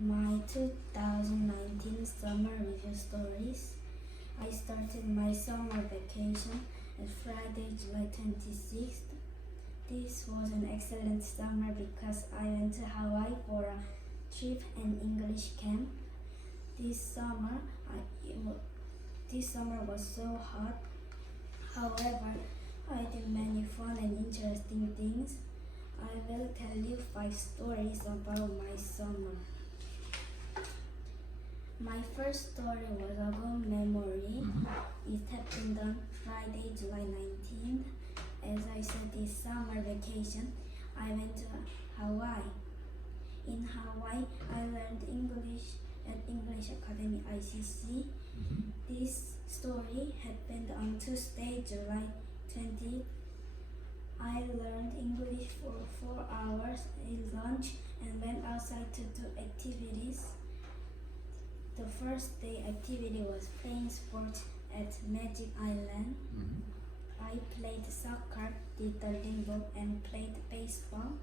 my 2019 summer review stories. I started my summer vacation on Friday, July 26th. This was an excellent summer because I went to Hawaii for a trip and English camp. This summer was so hot. However, I did many fun and interesting things. I will tell you 5 stories about my summer. My first story was a good memory. It happened on Friday, July 19th. As I said, this summer vacation, I went to Hawaii. In Hawaii, I learned English at English Academy ICC. This story happened on Tuesday, July 20th. I learned English for 4 hours, ate lunch, and went outside to do activities. The first day activity was playing sports at Magic Island. I played soccer, did the limbo, and played baseball.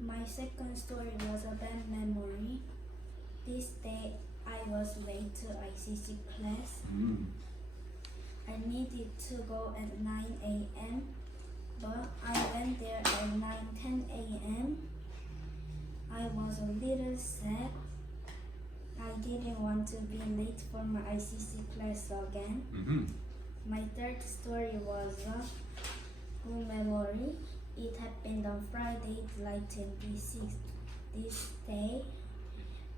My second story was a bad memory. This day I was late to ICC class. I needed to go at 9 a.m. but I went there at 9:10 a.m. I was a little sad. I didn't want to be late for my ICC class again. My third story was a good memory. It happened on Friday, July 26th. This day,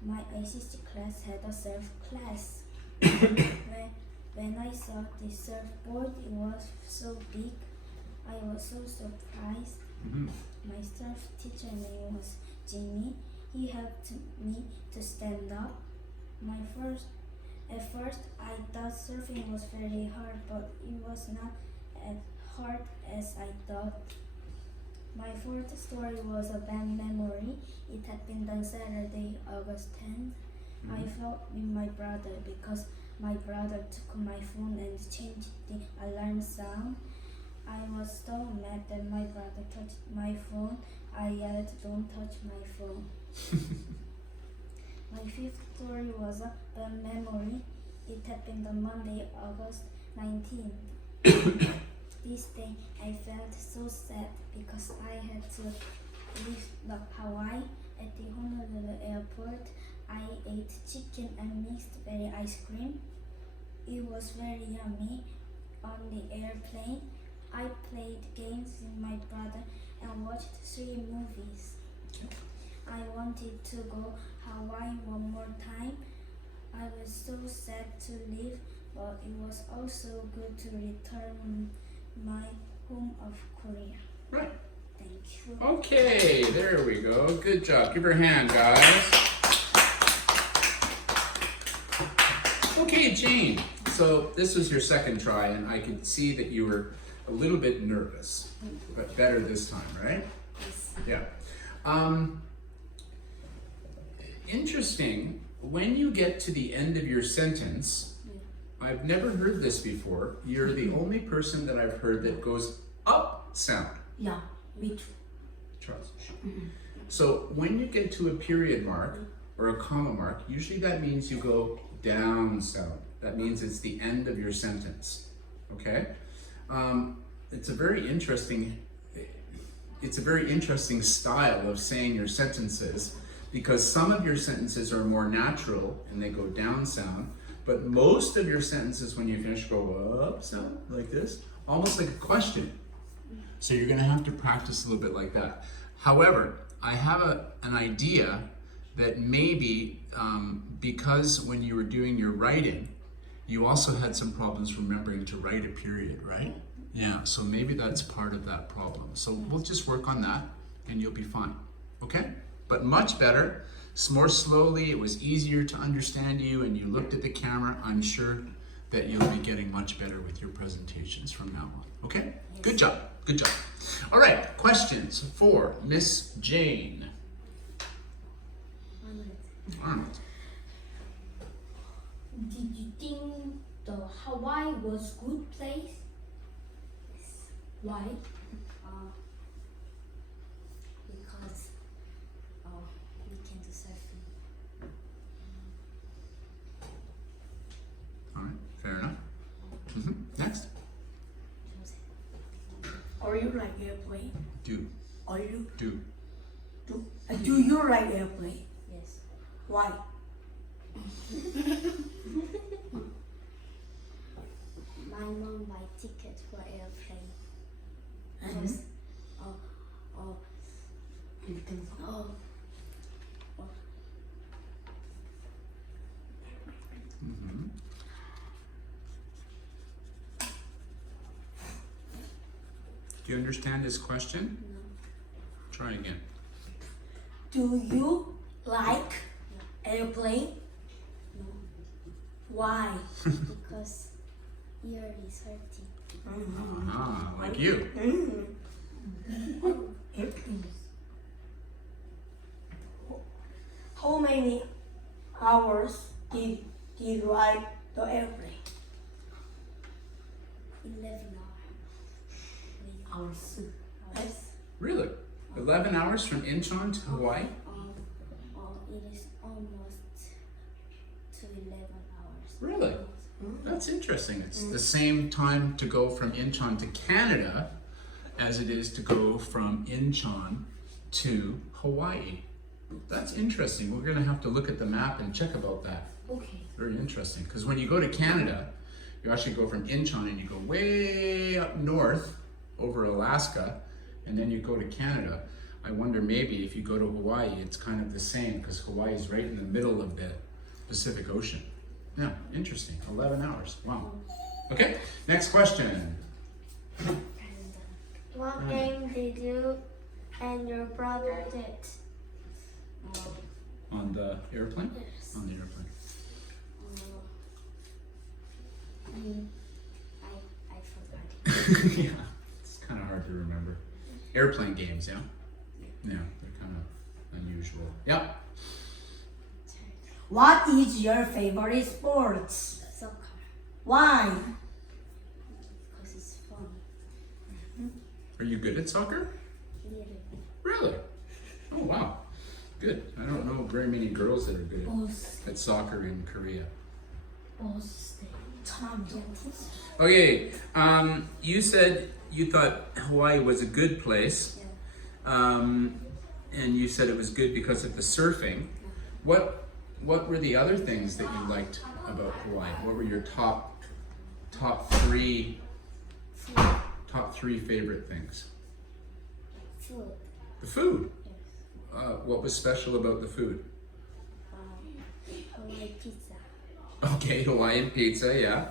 my ICC class had a surf class. When I saw the surfboard, it was so big. I was so surprised. My surf teacher name was Jimmy. He helped me to stand up. At first, I thought surfing was very hard, but it was not as hard as I thought. My fourth story was a bad memory. It happened on Saturday, August 10th. I fought with my brother because my brother took my phone and changed the alarm sound. I was so mad that my brother touched my phone. I yelled, "Don't touch my phone." My fifth story was a bad memory. It happened on Monday, August 19th. This day I felt so sad because I had to leave Hawaii. At the Honolulu airport, I ate chicken and mixed berry ice cream. It was very yummy. On the airplane, I played games with my brother and watched 3 movies. I wanted to go Hawaii one more time. I was so sad to leave, but it was also good to return my home of Korea. Right. Thank you. Okay, there we go. Good job. Give her a hand, guys. Okay, Jane. So this was your second try, and I could see that you were a little bit nervous, but better this time, right? Yes. Yeah. Interesting. When you get to the end of your sentence, I've never heard this before. You're the only person that I've heard that goes up sound. Yeah, me too. Charles. So when you get to a period mark or a comma mark, usually that means you go down sound. That means it's the end of your sentence. Okay? It's a very interesting style of saying your sentences, because some of your sentences are more natural and they go down sound, but most of your sentences when you finish go up sound, like this, almost like a question. So you're gonna have to practice a little bit like that. However, I have an idea that maybe because when you were doing your writing, you also had some problems remembering to write a period, right? Yeah, so maybe that's part of that problem. So we'll just work on that and you'll be fine, okay? But much better, more slowly, it was easier to understand you and you looked at the camera. I'm sure that you'll be getting much better with your presentations from now on, okay? Yes. Good job, good job. All right, questions for Miss Jane. Arnold. Did you think the Hawaii was good place? Yes. Why? Because we can do surfing. Are you like airplane? Do. Are you? Do. Do you like airplane? Yes. Why? My mom buy ticket for airplane. Because, Mm-hmm. Do you understand his question? No. Try again. Do you like airplane? No. Why? Because ear is hurting. Ah, like you. Airplane. How many hours did you ride the airplane? 11 Hours. hours. Really? 11 hours from Incheon to Hawaii? It is almost to 11 hours. Really? That's interesting. It's the same time to go from Incheon to Canada as it is to go from Incheon to Hawaii. That's interesting. We're going to have to look at the map and check about that. Okay. Very interesting. Because when you go to Canada, you actually go from Incheon and you go way up north over Alaska, and then you go to Canada. I wonder maybe if you go to Hawaii, it's kind of the same because Hawaii is right in the middle of the Pacific Ocean. Yeah, interesting. 11 hours. Wow. Okay, next question. What game did you and your brother did? On the airplane? Yes. On the airplane. I forgot. Yeah, it's kind of hard to remember. Airplane games, yeah? Yeah, they're kind of unusual. Yeah. What is your favorite sport? Soccer. Why? Because it's fun. Are you good at soccer? Little bit. Really? Oh, wow. Good. I don't know very many girls that are good at soccer in Korea. Okay, you said you thought Hawaii was a good place, and you said it was good because of the surfing. What were the other things that you liked about Hawaii? What were your top three favorite things? Food. The food. Yes. What was special about the food? Hawaii pizza. Okay, Hawaiian pizza, yeah.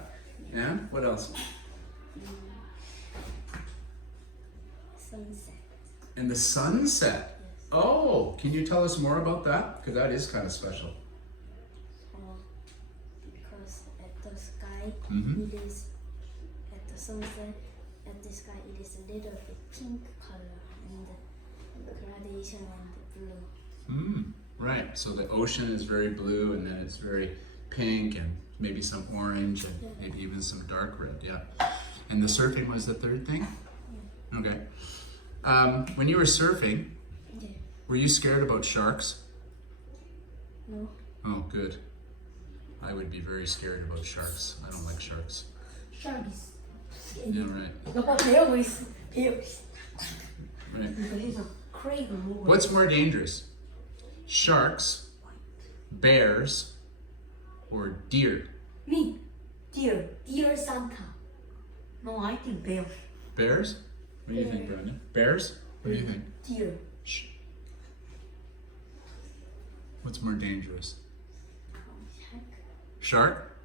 And what else? Sunset. And the sunset. Yes. Oh, can you tell us more about that? Because that is kind of special. Because at the sky, Mhm. it is at the sunset. At the sky, it is a little bit pink color and the gradation and the blue. Right. So the ocean is very blue, and then it's very pink, and maybe some orange, and maybe even some dark red. Yeah. And the surfing was the third thing. Okay. When you were surfing, Yeah. were you scared about sharks? No. Oh, good. I would be very scared about sharks. I don't like sharks. Sharks. Yeah, right. Right. What's more dangerous? Sharks, bears, or deer? Me. Deer. Dear Santa. No, I think bear. Bears? What do you think, Brandon? Bears? What do you think? Deer. Shh. What's more dangerous? Shark?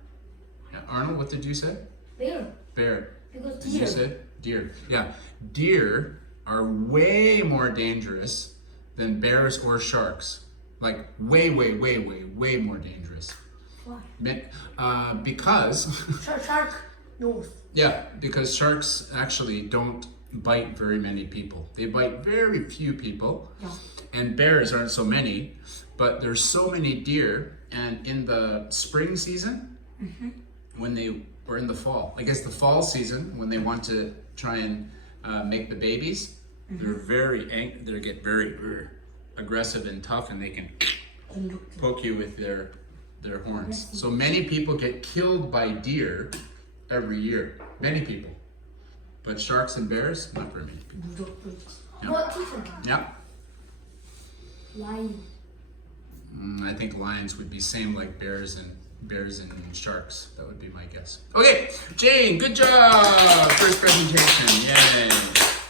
Yeah, Arnold, what did you say? Bear. Bear. Because And you said deer. Yeah, deer are way more dangerous than bears or sharks. Like way more dangerous. Why? Because Shark. Nose. yeah, because sharks actually don't bite very many people. They bite very few people. Yeah. And bears aren't so many, but there's so many deer. And in the spring season, when they, or in the fall, I guess the fall season, when they want to try and make the babies, they're they get very aggressive and tough, and they can poke you with their horns. So many people get killed by deer every year. Many people. But sharks and bears, not for me. 무조건. What teacher? Yeah. Lion. I think lions would be same like bears and sharks. That would be my guess. Okay, Jane, good job. First presentation. Yay.